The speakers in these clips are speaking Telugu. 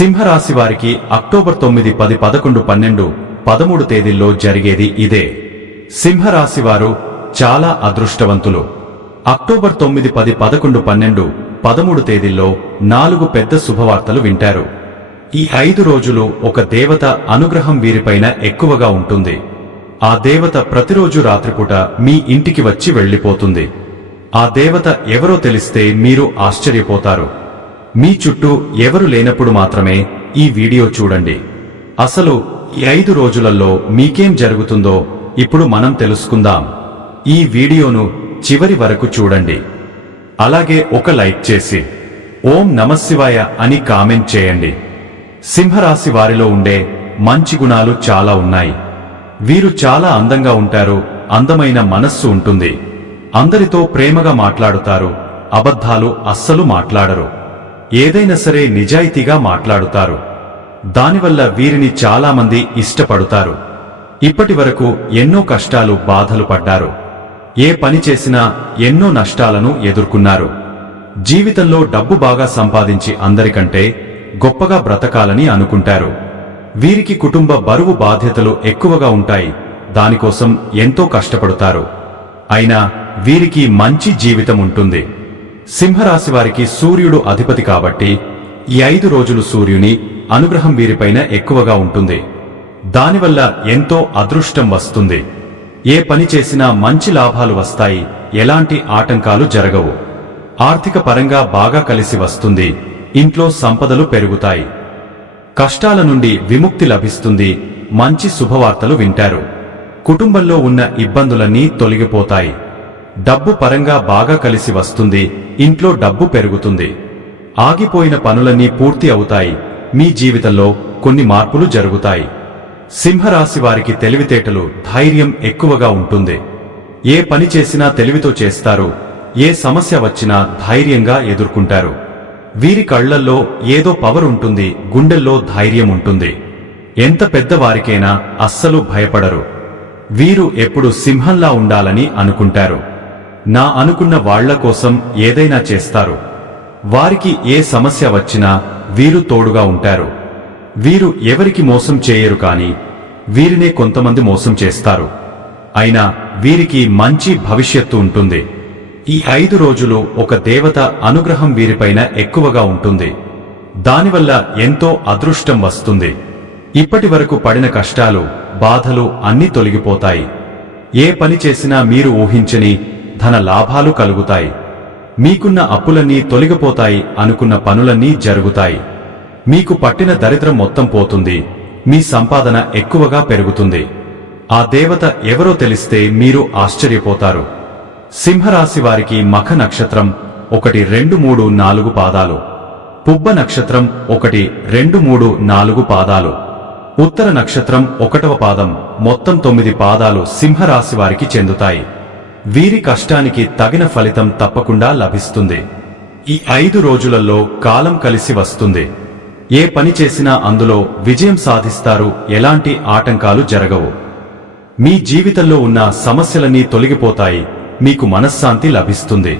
సింహరాశి వారికి అక్టోబర్ 9, 10, 11, 12, 13 తేదీల్లో జరిగేది ఇదే. సింహరాశి వారు చాలా అదృష్టవంతులు. అక్టోబర్ 9, 10, 11, 12, 13 తేదీల్లో 4 పెద్ద శుభవార్తలు వింటారు. ఈ 5 రోజులు ఒక దేవత అనుగ్రహం వీరిపైన ఎక్కువగా ఉంటుంది. ఆ దేవత ప్రతిరోజు రాత్రిపూట మీ ఇంటికి వచ్చి వెళ్లిపోతుంది. ఆ దేవత ఎవరో తెలిస్తే మీరు ఆశ్చర్యపోతారు. మీ చుట్టూ ఎవరు లేనప్పుడు మాత్రమే ఈ వీడియో చూడండి. అసలు ఈ 5 రోజులలో మీకేం జరుగుతుందో ఇప్పుడు మనం తెలుసుకుందాం. ఈ వీడియోను చివరి వరకు చూడండి. అలాగే ఒక లైక్ చేసి ఓం నమఃశివాయ అని కామెంట్ చేయండి. సింహరాశి వారిలో ఉండే మంచి గుణాలు చాలా ఉన్నాయి. వీరు చాలా అందంగా ఉంటారు. అందమైన మనస్సు ఉంటుంది. అందరితో ప్రేమగా మాట్లాడుతారు. అబద్ధాలు అస్సలు మాట్లాడరు. ఏదైనా సరే నిజాయితీగా మాట్లాడుతారు. దానివల్ల వీరిని చాలా మంది ఇష్టపడుతారు. ఇప్పటి వరకు ఎన్నో కష్టాలు బాధలు పడ్డారు. ఏ పని చేసినా ఎన్నో నష్టాలను ఎదుర్కొన్నారు. జీవితంలో డబ్బు బాగా సంపాదించి అందరికంటే గొప్పగా బ్రతకాలని అనుకుంటారు. వీరికి కుటుంబ బరువు బాధ్యతలు ఎక్కువగా ఉంటాయి. దానికోసం ఎంతో కష్టపడతారు. అయినా వీరికి మంచి జీవితం ఉంటుంది. సింహరాశి వారికి సూర్యుడు అధిపతి కాబట్టి ఈ 5 రోజులు సూర్యుని అనుగ్రహం వీరిపైన ఎక్కువగా ఉంటుంది. దానివల్ల ఎంతో అదృష్టం వస్తుంది. ఏ పని చేసినా మంచి లాభాలు వస్తాయి. ఎలాంటి ఆటంకాలు జరగవు. ఆర్థిక పరంగా బాగా కలిసి వస్తుంది. ఇంట్లో సంపదలు పెరుగుతాయి. కష్టాల నుండి విముక్తి లభిస్తుంది. మంచి శుభవార్తలు వింటారు. కుటుంబంలో ఉన్న ఇబ్బందులన్నీ తొలగిపోతాయి. డబ్బు పరంగా బాగా కలిసి వస్తుంది. ఇంట్లో డబ్బు పెరుగుతుంది. ఆగిపోయిన పనులన్నీ పూర్తి అవుతాయి. మీ జీవితంలో కొన్ని మార్పులు జరుగుతాయి. సింహరాశి వారికి తెలివితేటలు, ధైర్యం ఎక్కువగా ఉంటుంది. ఏ పని చేసినా తెలివితో చేస్తారు. ఏ సమస్య వచ్చినా ధైర్యంగా ఎదుర్కొంటారు. వీరి కళ్లల్లో ఏదో పవర్ ఉంటుంది. గుండెల్లో ధైర్యం ఉంటుంది. ఎంత పెద్దవారికైనా అస్సలు భయపడరు. వీరు ఎప్పుడు సింహంలా ఉండాలని అనుకుంటారు. నా అనుకున్న వాళ్ల కోసం ఏదైనా చేస్తారు. వారికి ఏ సమస్య వచ్చినా వీరు తోడుగా ఉంటారు. వీరు ఎవరికి మోసం చేయరు, కానీ వీరినే కొంతమంది మోసం చేస్తారు. అయినా వీరికి మంచి భవిష్యత్తు ఉంటుంది. ఈ 5 రోజులు ఒక దేవత అనుగ్రహం వీరిపైన ఎక్కువగా ఉంటుంది. దానివల్ల ఎంతో అదృష్టం వస్తుంది. ఇప్పటి వరకు పడిన కష్టాలు, బాధలు అన్నీ తొలగిపోతాయి. ఏ పని చేసినా మీరు ఊహించని ధన లాభాలు కలుగుతాయి. మీకున్న అప్పులన్నీ తొలగిపోతాయి. అనుకున్న పనులన్నీ జరుగుతాయి. మీకు పట్టిన దరిద్రం మొత్తం పోతుంది. మీ సంపాదన ఎక్కువగా పెరుగుతుంది. ఆ దేవత ఎవరో తెలిస్తే మీరు ఆశ్చర్యపోతారు. సింహరాశి వారికి మఖ నక్షత్రం 1, 2, 3, 4 పాదాలు, పుబ్బ నక్షత్రం 1, 2, 3, 4 పాదాలు, ఉత్తర నక్షత్రం 1వ పాదం, మొత్తం 9 పాదాలు సింహరాశి వారికి చెందుతాయి. వీరి కష్టానికి తగిన ఫలితం తప్పకుండా లభిస్తుంది. ఈ 5 రోజులలో కాలం కలిసి వస్తుంది. ఏ పని చేసినా అందులో విజయం సాధిస్తారు. ఎలాంటి ఆటంకాలు జరగవు. మీ జీవితంలో ఉన్న సమస్యలన్నీ తొలగిపోతాయి. మీకు మనశ్శాంతి లభిస్తుంది.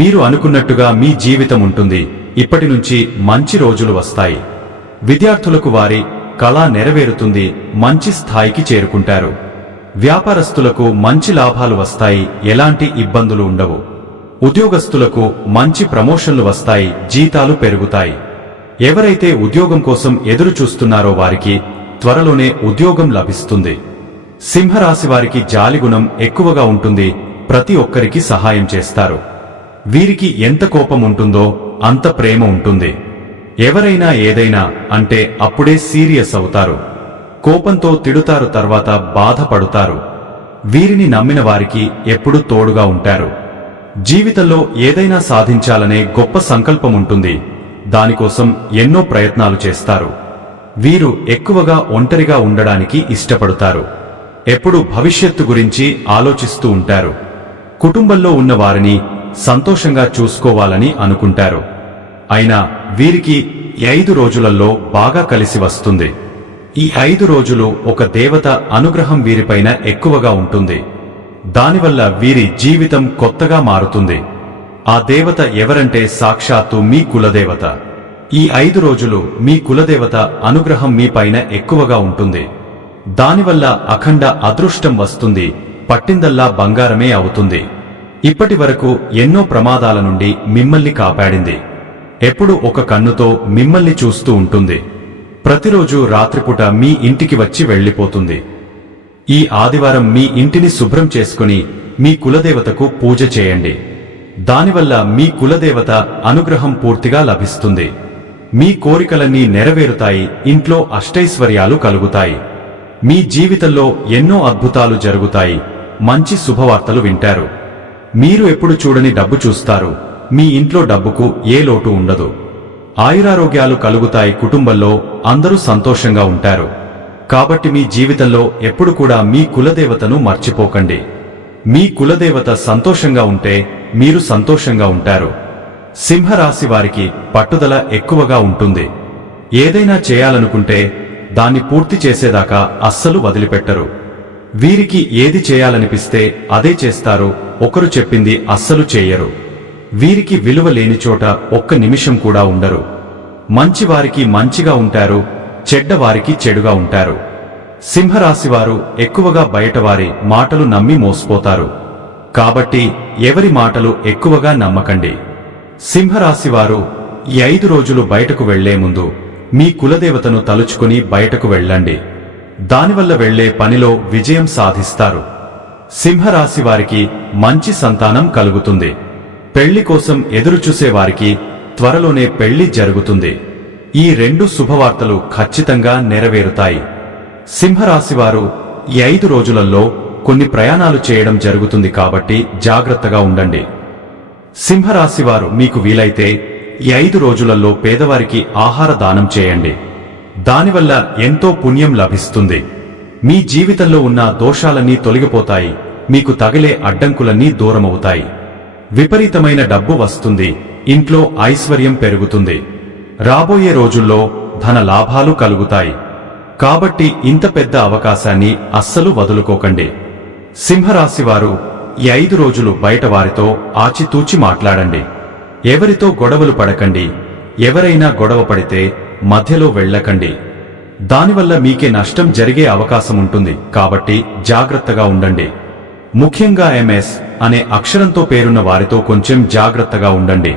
మీరు అనుకున్నట్టుగా మీ జీవితం ఉంటుంది. ఇప్పటి నుంచి మంచి రోజులు వస్తాయి. విద్యార్థులకు వారి కళ నెరవేరుతుంది. మంచి స్థాయికి చేరుకుంటారు. వ్యాపారస్తులకు మంచి లాభాలు వస్తాయి. ఎలాంటి ఇబ్బందులు ఉండవు. ఉద్యోగస్తులకు మంచి ప్రమోషన్లు వస్తాయి. జీతాలు పెరుగుతాయి. ఎవరైతే ఉద్యోగం కోసం ఎదురు చూస్తున్నారో వారికి త్వరలోనే ఉద్యోగం లభిస్తుంది. సింహరాశి వారికి జాలిగుణం ఎక్కువగా ఉంటుంది. ప్రతి ఒక్కరికి సహాయం చేస్తారు. వీరికి ఎంత కోపం ఉంటుందో అంత ప్రేమ ఉంటుంది. ఎవరైనా ఏదైనా అంటే అప్పుడే సీరియస్ అవుతారు. కోపంతో తిడుతారు, తర్వాత బాధపడుతారు. వీరిని నమ్మిన వారికి ఎప్పుడూ తోడుగా ఉంటారు. జీవితంలో ఏదైనా సాధించాలనే గొప్ప సంకల్పం ఉంటుంది. దానికోసం ఎన్నో ప్రయత్నాలు చేస్తారు. వీరు ఎక్కువగా ఒంటరిగా ఉండడానికి ఇష్టపడతారు. ఎప్పుడూ భవిష్యత్తు గురించి ఆలోచిస్తూ ఉంటారు. కుటుంబంలో ఉన్న వారిని సంతోషంగా చూసుకోవాలని అనుకుంటారు. అయినా వీరికి 5 రోజులలో బాగా కలిసి వస్తుంది. ఈ 5 రోజులు ఒక దేవత అనుగ్రహం వీరిపైన ఎక్కువగా ఉంటుంది. దానివల్ల వీరి జీవితం కొత్తగా మారుతుంది. ఆ దేవత ఎవరంటే సాక్షాత్తు మీ కులదేవత. ఈ 5 రోజులు మీ కులదేవత అనుగ్రహం మీ పైన ఎక్కువగా ఉంటుంది. దానివల్ల అఖండ అదృష్టం వస్తుంది, పట్టిందల్లా బంగారమే అవుతుంది. ఇప్పటి వరకు ఎన్నో ప్రమాదాల నుండి మిమ్మల్ని కాపాడింది. ఎప్పుడు ఒక కన్నుతో మిమ్మల్ని చూస్తూ ఉంటుంది. ప్రతిరోజు రాత్రిపూట మీ ఇంటికి వచ్చి వెళ్లిపోతుంది. ఈ ఆదివారం మీ ఇంటిని శుభ్రం చేసుకుని మీ కులదేవతకు పూజ చేయండి. దానివల్ల మీ కులదేవత అనుగ్రహం పూర్తిగా లభిస్తుంది. మీ కోరికలన్నీ నెరవేరుతాయి, ఇంట్లో అష్టైశ్వర్యాలు కలుగుతాయి. మీ జీవితంలో ఎన్నో అద్భుతాలు జరుగుతాయి, మంచి శుభవార్తలు వింటారు. మీరు ఎప్పుడు చూడని డబ్బు చూస్తారు. మీ ఇంట్లో డబ్బుకు ఏ లోటు ఉండదు. ఆయురారోగ్యాలు కలుగుతాయి. కుటుంబంలో అందరూ సంతోషంగా ఉంటారు. కాబట్టి మీ జీవితంలో ఎప్పుడు కూడా మీ కులదేవతను మర్చిపోకండి. మీ కులదేవత సంతోషంగా ఉంటే మీరు సంతోషంగా ఉంటారు. సింహరాశి వారికి పట్టుదల ఎక్కువగా ఉంటుంది. ఏదైనా చేయాలనుకుంటే దాన్ని పూర్తి చేసేదాకా అస్సలు వదిలిపెట్టరు. వీరికి ఏది చేయాలనిపిస్తే అదే చేస్తారు. ఒకరు చెప్పింది అస్సలు చేయరు. వీరికి విలువ లేని చోట ఒక్క నిమిషం కూడా ఉండరు. మంచివారికి మంచిగా ఉంటారు, చెడ్డవారికి చెడుగా ఉంటారు. సింహరాశివారు ఎక్కువగా బయటవారి మాటలు నమ్మి మోసపోతారు. కాబట్టి ఎవరి మాటలు ఎక్కువగా నమ్మకండి. సింహరాశివారు ఈ 5 రోజులు బయటకు వెళ్లే ముందు మీ కులదేవతను తలుచుకుని బయటకు వెళ్ళండి. దానివల్ల వెళ్లే పనిలో విజయం సాధిస్తారు. సింహరాశి వారికి మంచి సంతానం కలుగుతుంది. పెళ్లి కోసం ఎదురుచూసే వారికి త్వరలోనే పెళ్లి జరుగుతుంది. ఈ 2 శుభవార్తలు ఖచ్చితంగా నెరవేరుతాయి. సింహరాశివారు ఈ 5 రోజులలో కొన్ని ప్రయాణాలు చేయడం జరుగుతుంది కాబట్టి జాగ్రత్తగా ఉండండి. సింహరాశివారు మీకు వీలైతే ఈ 5 రోజులలో పేదవారికి ఆహార దానం చేయండి. దానివల్ల ఎంతో పుణ్యం లభిస్తుంది. మీ జీవితంలో ఉన్న దోషాలన్నీ తొలగిపోతాయి. మీకు తగిలే అడ్డంకులన్నీ దూరమవుతాయి. విపరీతమైన డబ్బు వస్తుంది. ఇంట్లో ఐశ్వర్యం పెరుగుతుంది. రాబోయే రోజుల్లో ధన లాభాలు కలుగుతాయి. కాబట్టి ఇంత పెద్ద అవకాశాన్ని అస్సలు వదులుకోకండి. సింహరాశివారు ఈ 5 రోజులు బయట వారితో ఆచితూచి మాట్లాడండి. ఎవరితో గొడవలు పడకండి. ఎవరైనా గొడవ పడితే మధ్యలో వెళ్ళకండి. దానివల్ల మీకే నష్టం జరిగే అవకాశం ఉంటుంది. కాబట్టి జాగ్రత్తగా ఉండండి. ముఖ్యంగా MS అనే అక్షరంతో పేరున్న వారితో కొంచెం జాగ్రత్తగా ఉండండి.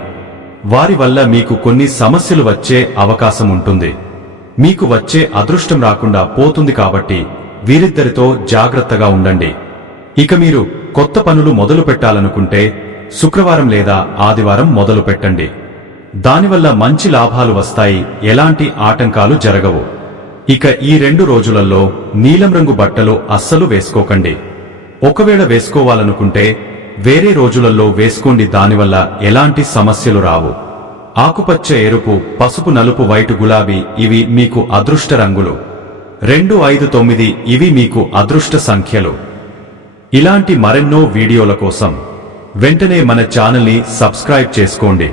వారి వల్ల మీకు కొన్ని సమస్యలు వచ్చే అవకాశం ఉంటుంది. మీకు వచ్చే అదృష్టం రాకుండా పోతుంది. కాబట్టి వీరిద్దరితో జాగ్రత్తగా ఉండండి. ఇక మీరు కొత్త పనులు మొదలు పెట్టాలనుకుంటే శుక్రవారం లేదా ఆదివారం మొదలు పెట్టండి. దానివల్ల మంచి లాభాలు వస్తాయి. ఎలాంటి ఆటంకాలు జరగవు. ఇక ఈ 2 రోజులలో నీలం రంగు బట్టలు అస్సలు వేసుకోకండి. ఒకవేళ వేసుకోవాలనుకుంటే వేరే రోజులలో వేసుకోండి. దానివల్ల ఎలాంటి సమస్యలు రావు. ఆకుపచ్చ, ఎరుపు, పసుపు, నలుపు, వైటు, గులాబీ ఇవి మీకు అదృష్ట రంగులు. 2, 5, 9 ఇవి మీకు అదృష్ట సంఖ్యలు. ఇలాంటి మరెన్నో వీడియోల కోసం వెంటనే మన ఛానల్ని సబ్స్క్రైబ్ చేసుకోండి.